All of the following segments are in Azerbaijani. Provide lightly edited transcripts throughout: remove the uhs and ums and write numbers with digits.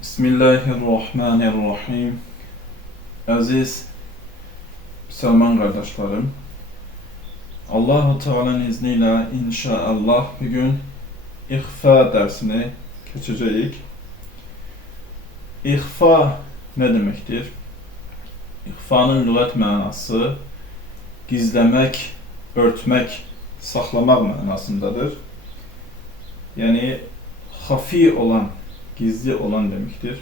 Bismillahirrahmanirrahim. Aziz Müslüman kardeşlerim, Allah-u Teala'nın izniyle inşallah bugün ihfa dersini geçeceğiz. İhfa ne demektir? İhfanın lügat manası gizlemek, örtmek, saklamak manasındadır. Yani hafi olan, gizli olan demektir.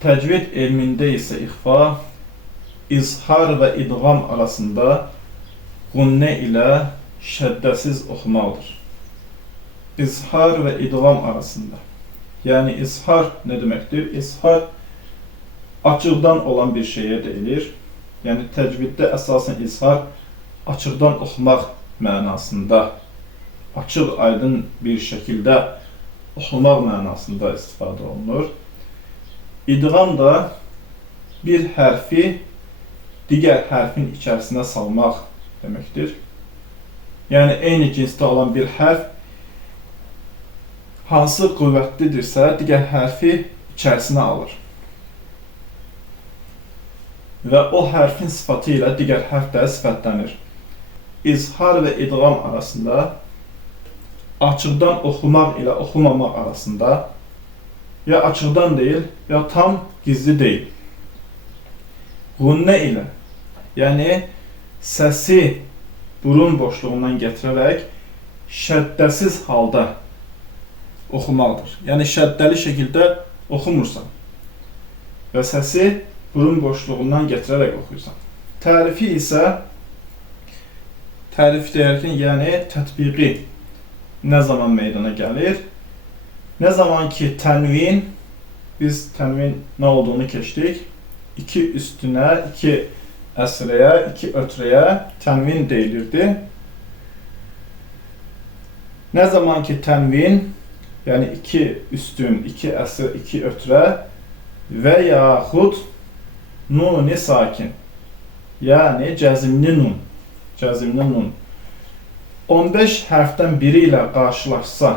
Tecvid ilminde ise ihfa, izhar ve idgam arasında gunne ile şeddesiz okumaqdır. İzhar ve idgam arasında. Yani izhar ne demektir? İzhar açıqdan olan bir şeye deyilir. Yani tecvidde əsasən izhar açıqdan oxumaq mənasında, açıq aydın bir şəkildə oxumaq mənasında istifadə olunur. İdğam da bir hərfi digər hərfin içərisinə salmaq deməkdir. Yəni eyni cinsdə olan bir hərf hansı qüvvətlidirsə, digər hərfi içərisinə alır. Və o hərfin sıfatı ilə digər hərf də sifətlənir. İzhar və idğam arasında, açıqdan oxumaq ilə oxumamaq arasında, ya açıqdan deyil, ya tam gizli deyil. Gunnə ilə, yəni səsi burun boşluğundan gətirərək şəddəsiz halda oxumaqdır. Yəni şəddəli şəkildə oxumursan və səsi burun boşluğundan gətirərək oxuyursan. Tərifi isə, tərif deyərkən, yəni tətbiqi nə zaman meydana gəlir? Ne zaman ki tenvin, biz tenvin ne olduğunu keçdik. İki üstüne, iki əsrəyə, iki ötrəyə tenvin deyilirdi. Ne zaman ki tenvin, yani iki üstün, iki əsr, iki ötrə və yaxud nun-i sakin, yani cəzimli nun, 15 hərfdən biri ilə qarşılaşsa,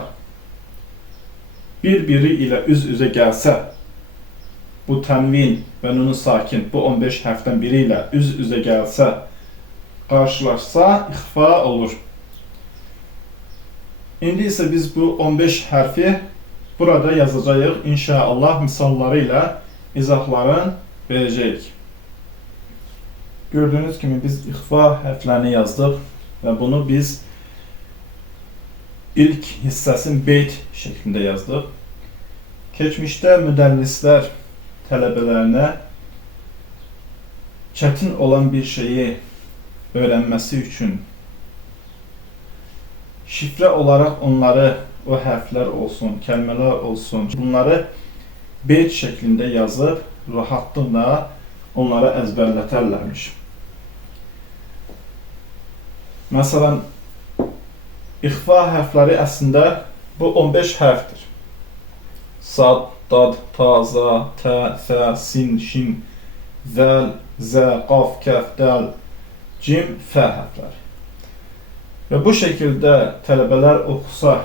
bir-biri ilə üz-üzə gəlsə, bu tənvin və nun-u sakin bu 15 hərfdən biri ilə üz-üzə gəlsə, qarşılaşsa, ixfa olur. İndi isə biz bu 15 hərfi burada yazacağıq. İnşallah misalları ilə izahların verəcəyik. Gördüğünüz kimi biz ixfa hərflərini yazdıq və bunu biz ilk hissəsin beyt şeklinde yazdık. Keçmişdə müdərrislər tələbələrinə çətin olan bir şeyi öğrenmesi üçün şifre olarak onları, o hərflər olsun, kəlmələr olsun, bunları beyt şeklinde yazıb rahatlıqla onları əzbərlətərlərmiş. Məsələn, İxfa hərfləri əslində bu 15 hərfdir. Sad, dad, ta, za, tə, fə, sin, şin, zəl, zə, qaf, kəf, dəl, cim, fə hərfləri. Və bu şəkildə tələbələr oxusa,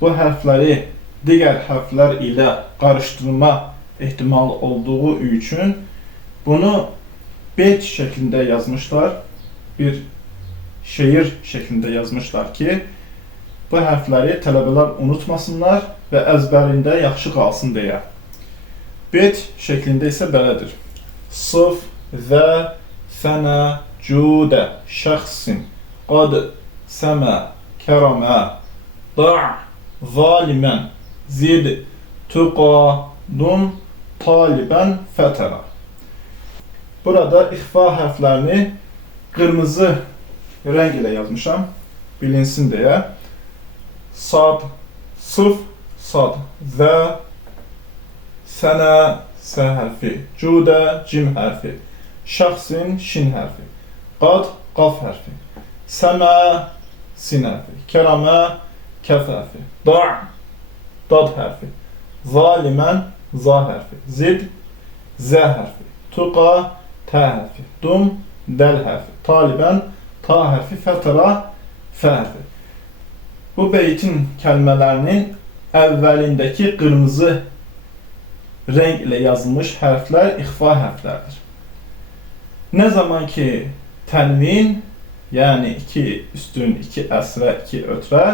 bu hərfləri digər hərflər ilə qarışdırma ehtimalı olduğu üçün bunu beyt şəklində yazmışlar. Bir şeir şeklinde yazmışlar ki, bu hərfləri tələbələr unutmasınlar və əzbərində yaxşı qalsın deyə. Beyt şeklində isə belədir. Sıf, zə, sənə, cüdə, şəxsin, qad, səmə, kərəmə, da' zalimən, zid, tuqa, dum, talibən, fətərə. Burada ixfa hərflərini qırmızı renk ile yazmışam, bilinsin diye. Sad, sıf, sad, zə, sənə, sə hərfi, cüdə, cim hərfi, şəxsin, şin hərfi, qad, qaf hərfi, səmə, sin hərfi, kərəmə, kəf hərfi, da', dad hərfi, zalimən, za hərfi, zid, zə hərfi, tuqa, tə hərfi, dum, dəl hərfi, talibən, ta hərfi, fətəra, fə hərfi. Bu beytin kəlmələrinin əvvəlindəki qırmızı renk ilə yazılmış hərflər ixfa hərflərdir. Nə zaman ki tənvin, yəni 2 üstün, 2 əsrə, 2 ötrə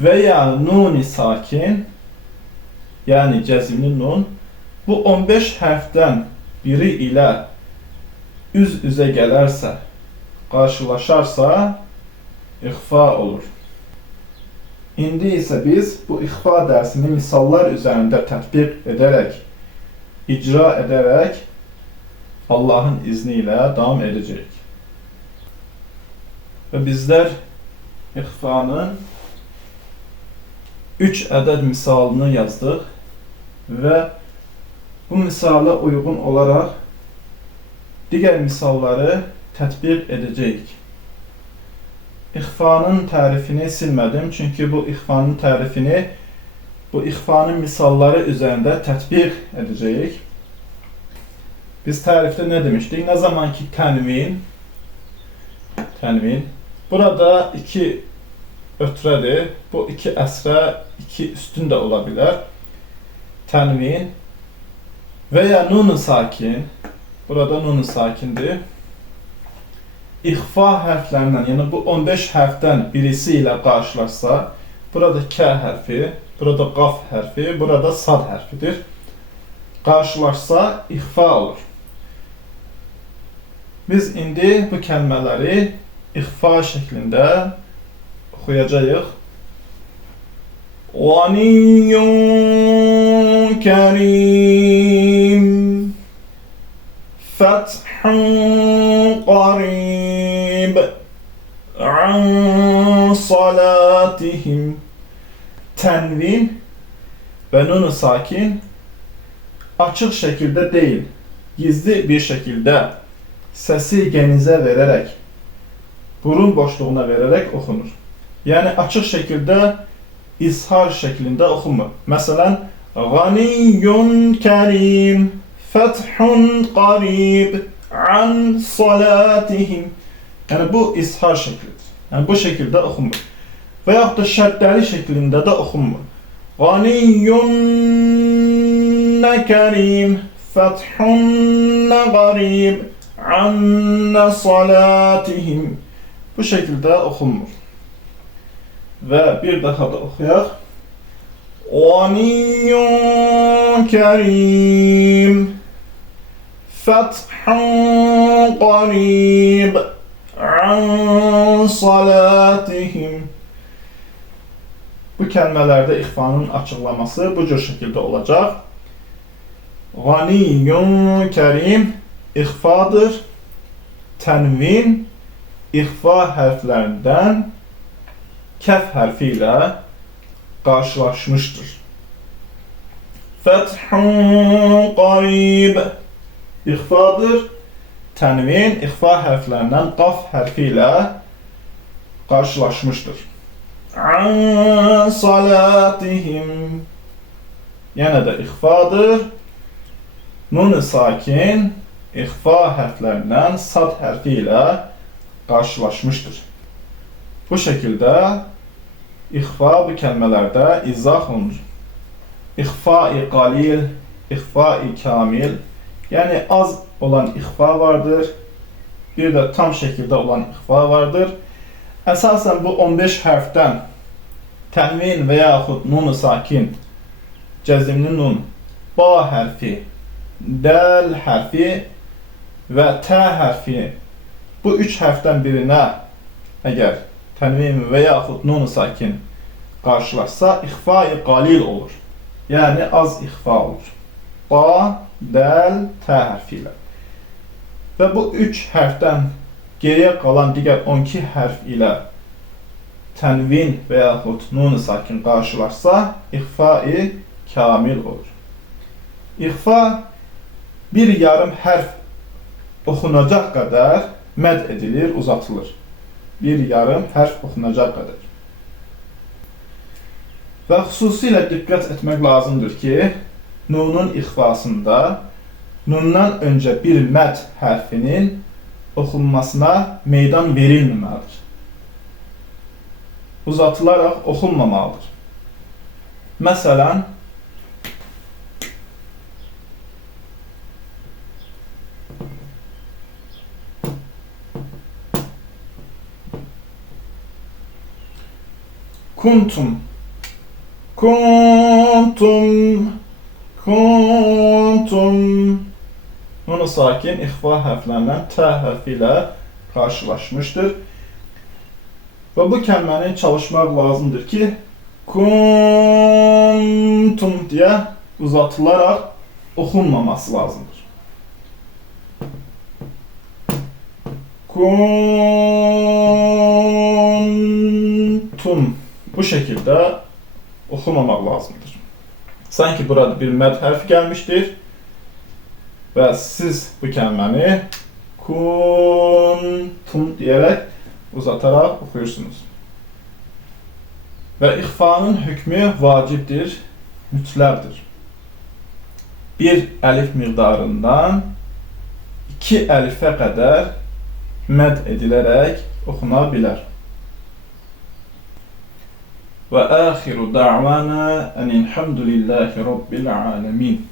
və ya nun-i sakin, yəni cəzimli nun, bu 15 hərfdən biri ilə üz-üzə gələrsə, qarşılaşarsa, ixfa olur. İndi isə biz bu ixfa dərsini misallar üzərində tətbiq edərək, icra edərək, Allahın izni ilə davam edəcəyik. Və bizlər ixfanın 3 ədəd misalını yazdıq və bu misala uyğun olaraq digər misalları tətbiq edəcəyik. İxfanın tərifini silmədim, çünki bu ixfanın tərifini bu ixfanın misalları üzərində tətbiq edəcəyik. Biz tərifdə nə demişdik? Nə zaman ki tənvin, burada 2 ötrədir, bu 2 əsrə, 2 üstün də ola bilər. Tənvin və ya nun-u sakin, burada nun-u sakindir. İxfa hərflərindən, yəni bu 15 hərfdən birisi ilə qarşılaşsa, burada K hərfi, burada qaf hərfi, burada sad hərfidir. Qarşılaşsa ixfa olur. Biz indi bu kəlmələri ixfa şəklində oxuyacağıq. Ganiyyun kərim, fəthun qarib, an salatihim. Tənvin və nun-u sakin açıq şəkildə deyil, gizli bir şəkildə səsi genizə verərək, burun boşluğuna verərək oxunur. Yəni açıq şəkildə izhar şəklində oxunmur. Məsələn, Ganiyyun kərim, fəthun qarib, an salatihim. Yəni bu izhar şəklidir. Yəni bu şəkildə oxunmur. Və yaxud da şəddəli şəklində də oxunmur. Ganiyyun kərim, fəthun qarib, an salatihim. Bu şəkildə oxunmur. Və bir daha da oxuyaq. Ganiyyun kərim, fəthun qarib, an salatihim. Bu kəlmələrdə ixfanın açıqlaması bu cür şəkildə olacaq. Ganiyyun kərim ixfadır. Tənvin ixfa hərflərindən kəf hərfi ilə qarşılaşmışdır. Fəthun qarib ixfadır. Tənvin ixfa hərflərindən qaf hərfi ilə qarşılaşmışdır. An salatihim yenə də ixfadır. Nun-u sakin ixfa hərflərindən sad hərfi ilə qarşılaşmışdır. Bu şəkildə ixfa bu kəlmələrdə izah olunur. İxfa-i qalil, ixfa-i kamil, yəni az olan ixfa vardır, bir də tam şəkildə olan ixfa vardır. Əsasən bu 15 hərfdən tənvin və yaxud nun-u sakin, cəzimli nun, ba hərfi, dəl hərfi və tə hərfi, bu 3 hərfdən birinə əgər tənvin və yaxud nun-u sakin qarşılaşsa, ixfa-i qalil olur. Yəni az ixfa olur. Ba, dəl, tə hərfi ilə. Və bu 3 hərfdən geriyə qalan digər 12 hərf ilə tənvin və yaxud nun-u sakin qarşılaşsa, ixfa-i kamil olur. İxfa bir yarım hərf oxunacaq qədər məd edilir, uzatılır. Bir yarım hərf oxunacaq qədər. Və xüsusilə diqqət etmək lazımdır ki, nunun ixfasında nundan öncə bir məd hərfinin oxunmasına meydan verilməməlidir. Uzatılaraq oxunmamalıdır. Məsələn, kuntum, kuntum, kuntum. Nunu sakin ixfa hərflərindən T hərfi ilə qarşılaşmışdır. Və bu kəlməni çalışmaq lazımdır ki, kuntum deyə uzatılaraq oxunmaması lazımdır. Kuntum. Bu şəkildə oxumamaq lazımdır. Sanki burada bir məd hərfi gəlmişdir və siz bu kəlməni kuntum deyərək uzataraq oxuyursunuz. Və ixfanın hökmü vacibdir, mütləqdir. Bir əlif miqdarından 2 əlifə qədər məd edilərək oxuna bilər. Və axiru da'vana enilhamdülillahi rabbil alemin.